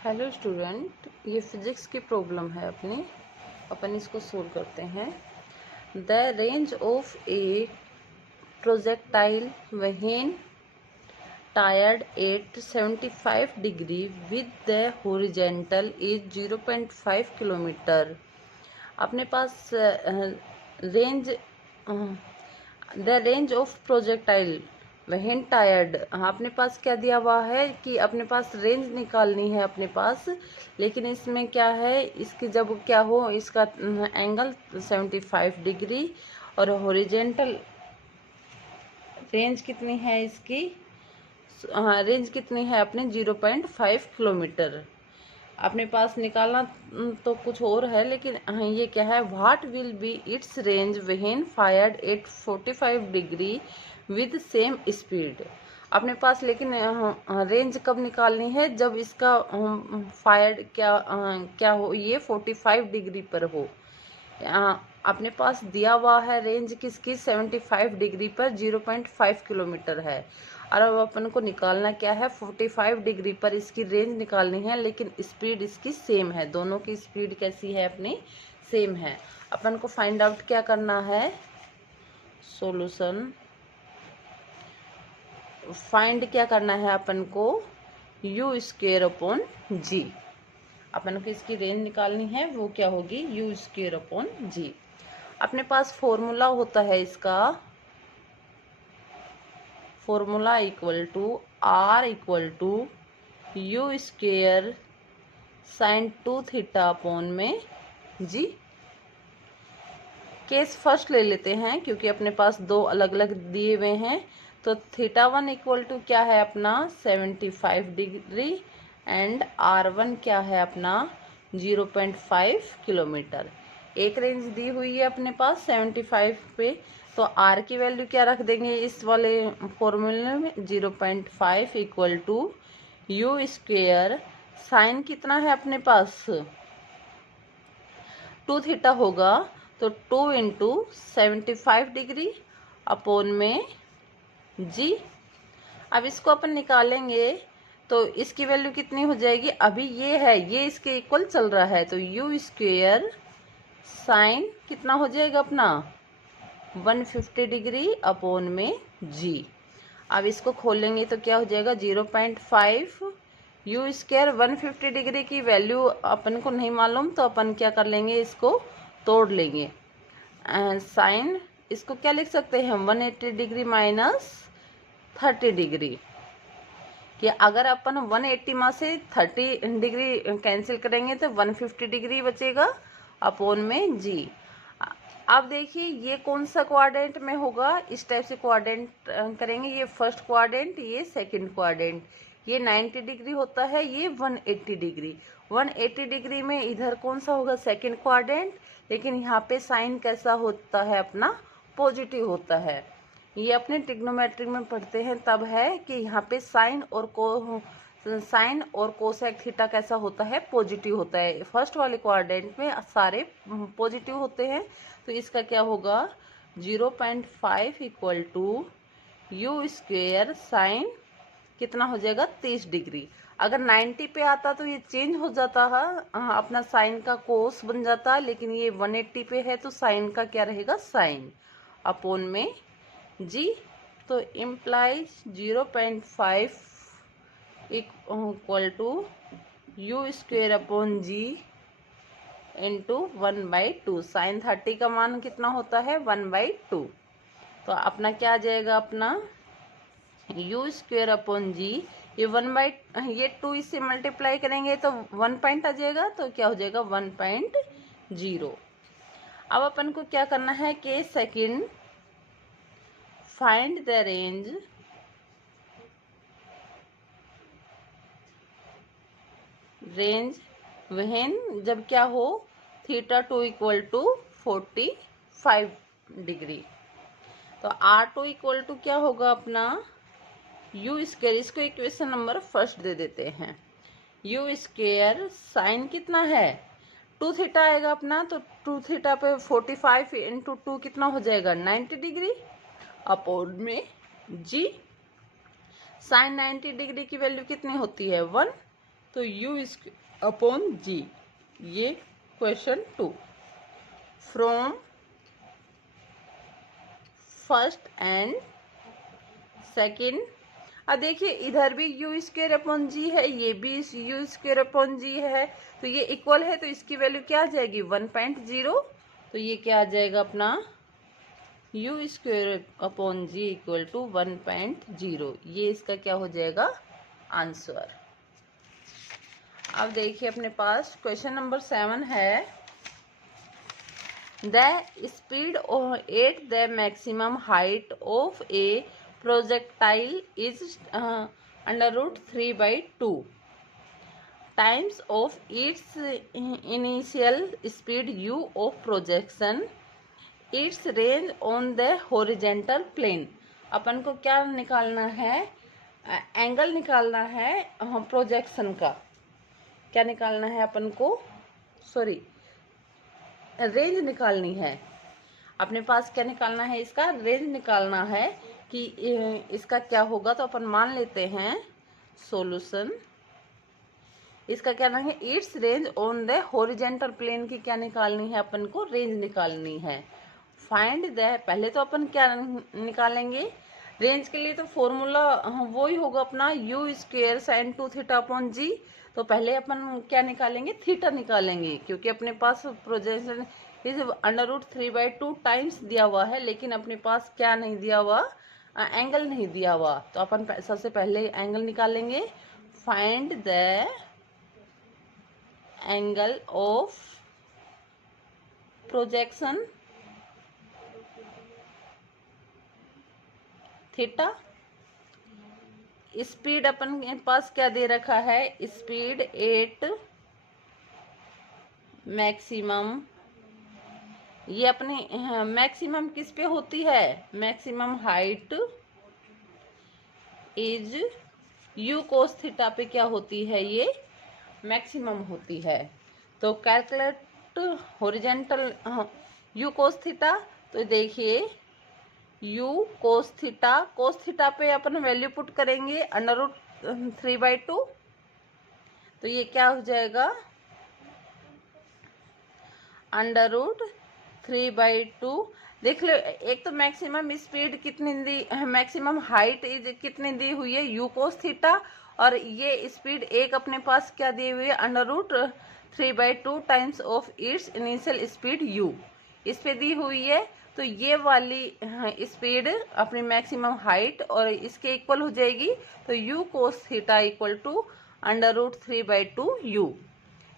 Hello student, ये physics की problem है अपनी। अपन इसको सोल्व करते हैं। The range of a projectile when fired at 75 degree with the horizontal is 0.5 kilometre. अपने पास range the range of projectile when fired, अपने पास क्या दिया हुआ है कि अपने पास रेंज निकालनी है अपने पास। लेकिन इसमें क्या है, इसकी जब क्या हो, इसका एंगल 75 डिग्री और हॉरिजेंटल रेंज कितनी है इसकी, रेंज कितनी है अपने 0.5 किलोमीटर। अपने पास निकालना तो कुछ और है, लेकिन ये क्या है, what will be it's range when fired eight 45 degree with same speed. अपने पास लेकिन रेंज कब निकालनी है, जब इसका फायर्ड क्या हो, ये 45 डिग्री पर हो। अपने पास दिया हुआ है रेंज किसकी, 75 डिग्री पर 0.5 किलोमीटर है। और अब अपन को निकालना क्या है, 45 डिग्री पर इसकी रेंज निकालनी है, लेकिन स्पीड इसकी सेम है। दोनों की स्पीड कैसी है अपनी, सेम है। अपन को फाइंड आउट क्या करना है, सॉल्यूशन फाइंड क्या करना है अपन को, यू स्क्वायर अपॉन जी। अपन को इसकी रेंज निकालनी है, वो क्या होगी, यू स्क्वायर अपॉन जी। अपने पास फॉर्मूला होता है इसका, formula equal to R equal to u square sine 2 theta upon में जी। केस फर्स्ट ले लेते हैं क्योंकि अपने पास दो अलग अलग दिए हुए हैं। तो थीटा 1 इक्वल टू क्या है अपना 75 डिग्री एंड R1 क्या है अपना 0.5 किलोमीटर। एक रेंज दी हुई है अपने पास 75 पे, तो R की वैल्यू क्या रख देंगे इस वाले फॉर्मूले में, 0.5 equal to u square sine कितना है अपने पास 2 थीटा होगा, तो 2 इंटू 75 डिग्री अपोन में जी। अब इसको अपन निकालेंगे तो इसकी वैल्यू कितनी हो जाएगी, अभी ये है, ये इसके इक्वल चल रहा है, तो यू स्क्वेयर साइन कितना हो जाएगा अपना 150 डिग्री अपोन में जी। अब इसको खोलेंगे तो क्या हो जाएगा 0.5 यू स्क्वायर 150 डिग्री की वैल्यू अपन को नहीं मालूम, तो अपन क्या कर लेंगे, इसको तोड़ लेंगे। साइन इसको क्या लिख सकते हैं 180 डिग्री माइनस 30 डिग्री, कि अगर अपन 180 में से 30 डिग्री कैंसिल करेंगे तो 150 डिग्री बचेगा अपोन में जी। अब देखिए ये कौन सा क्वाड्रेंट में होगा, इस टाइप से क्वाड्रेंट करेंगे, ये फर्स्ट क्वाड्रेंट, ये सेकंड क्वाड्रेंट, ये 90 डिग्री होता है, ये 180 डिग्री। 180 डिग्री में इधर कौन सा होगा, सेकंड क्वाड्रेंट, लेकिन यहाँ पे साइन कैसा होता है अपना, पॉजिटिव होता है। ये अपने ट्रिग्नोमेट्री में पढ़ते हैं तब है कि यहाँ पे साइन और कोसेक थीटा कैसा होता है, पॉजिटिव होता है। फर्स्ट वाले क्वाड्रेंट में सारे पॉजिटिव होते हैं, तो इसका क्या होगा 0.5 equal to u square sine कितना हो जाएगा 30 डिग्री। अगर 90 पे आता तो ये चेंज हो जाता है, अपना साइन का कोस बन जाता है, लेकिन ये 180 पे है तो साइन का क्या रहेगा, साइन अपोन में जी। तो implies 0.5 equal to u square upon g into 1/2। Sine 30 का मान कितना होता है 1/2। तो अपना क्या आ जाएगा अपना यू स्क्वेयर अपॉन जी, ये 2 इससे मल्टीप्लाई करेंगे तो 1 पॉइंट आ जाएगा, तो क्या हो जाएगा 1.0। अब अपन को क्या करना है, के second find the range when जब क्या हो थीटा 2 इक्वल टू 45 डिग्री। तो R2 इक्वल टू क्या होगा अपना यू स्क्वेयर, इसको इक्वेशन नंबर फर्स्ट दे देते हैं, यू स्क्वेयर साइन कितना है 2 थीटा आएगा अपना, तो 2 थीटा पे 45 इंटू 2 कितना हो जाएगा 90 डिग्री अपोन में जी। साइन 90 डिग्री की वैल्यू कितनी होती है 1, तो u अपॉन g। ये question 2 from first and second. अब देखिए इधर भी यू स्क्वेयर अपॉन जी है, ये भी यू स्क्वेयर अपॉन जी है, तो ये इक्वल है, तो इसकी वैल्यू क्या आ जाएगी 1.0। तो ये क्या आ जाएगा अपना u square upon g equal to 1.0। ये इसका क्या हो जाएगा आंसर। अब देखिए अपने पास क्वेश्चन नंबर 7 है the speed at the maximum height of a projectile is √3/2 times of its initial speed u of projection its range on the horizontal plane. अपन को क्या निकालना है, एंगल निकालना है प्रोजेक्शन का। क्या निकालना है अपन को, सॉरी रेंज निकालनी है। अपने पास क्या निकालना है, इसका रेंज निकालना है कि इसका क्या होगा। तो अपन मान लेते हैं सॉल्यूशन, इसका क्या नाम है it's range on the horizontal plane की क्या निकालनी है, अपन को रेंज निकालनी है। फाइंड द, पहले तो अपन क्या निकालेंगे रेंज के लिए, तो फॉर्मूला वो ही होगा अपना यू स्क्वेयर साइन 2θ अपॉन जी। तो पहले अपन क्या निकालेंगे, थीटा निकालेंगे, क्योंकि अपने पास प्रोजेक्शन इज √3/2 टाइम्स दिया हुआ है, लेकिन अपने पास क्या नहीं दिया हुआ, एंगल नहीं दिया हुआ। तो अपन सबसे पहले एंगल निकालेंगे। Find the angle of projection theta. Speed अपन के पास क्या दे रखा है, स्पीड एट मैक्सिमम। ये अपने मैक्सिमम किस पे होती है, maximum height is u cos theta पे क्या होती है, ये मैक्सिमम होती है। तो calculate horizontal u cos theta. तो देखिए u कोस थीटा पे अपन वैल्यू पुट करेंगे √3/2। तो ये क्या हो जाएगा √3/2। देख लो, एक तो मैक्सिमम स्पीड कितनी दी, मैक्सिमम हाइट इज कितनी दी हुई है u कोस थीटा, और ये स्पीड एक अपने पास क्या दी हुई है √3/2 times of its initial speed u, इस पे दी हुई है। तो ये वाली स्पीड अपनी मैक्सिमम हाइट और इसके इक्वल हो जाएगी। तो u cos theta equal to √3/2 u,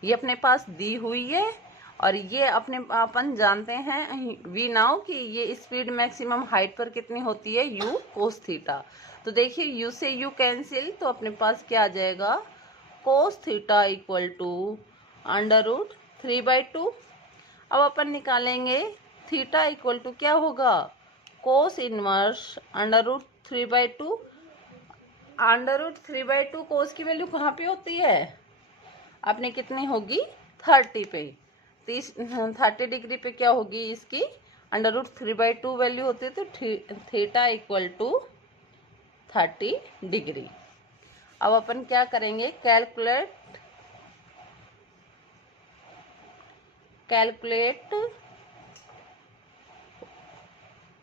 ये अपने पास दी हुई है। और ये अपन जानते हैं वी नाउ कि ये स्पीड मैक्सिमम हाइट पर कितनी होती है, u कोस थीटा। तो देखिए u से u कैंसिल, तो अपने पास क्या आ जाएगा कोस थीटा इक्वल टू √3/2। अब अपन निकालेंगे थीटा इक्वल टू क्या होगा कोस इनवर्स √3/2। √3/2 कोस की वैल्यू कहाँ पे होती है, अपने कितनी होगी 30 पे, 30 डिग्री पे क्या होगी इसकी √3/2 वैल्यू होती है। तो थीटा इक्वल टू 30 डिग्री। अब अपन क्या करेंगे, calculate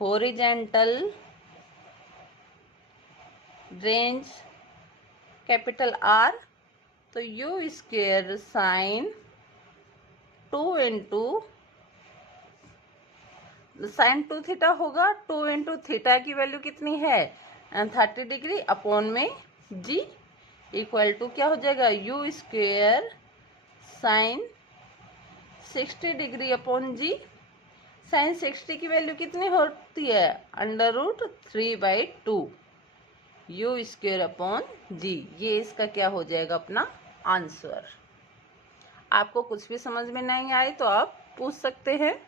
horizontal range capital R। तो u square sine 2 into sine 2 theta होगा, 2 इंटू थीटा की वैल्यू कितनी है 30 डिग्री अपॉन में g इक्वल टू क्या हो जाएगा u square sine 60 degree upon g। Sine 60 की वैल्यू कितनी होती है √3/2 u स्क्वेयर अपॉन g। ये इसका क्या हो जाएगा अपना आंसर। आपको कुछ भी समझ में नहीं आए तो आप पूछ सकते हैं।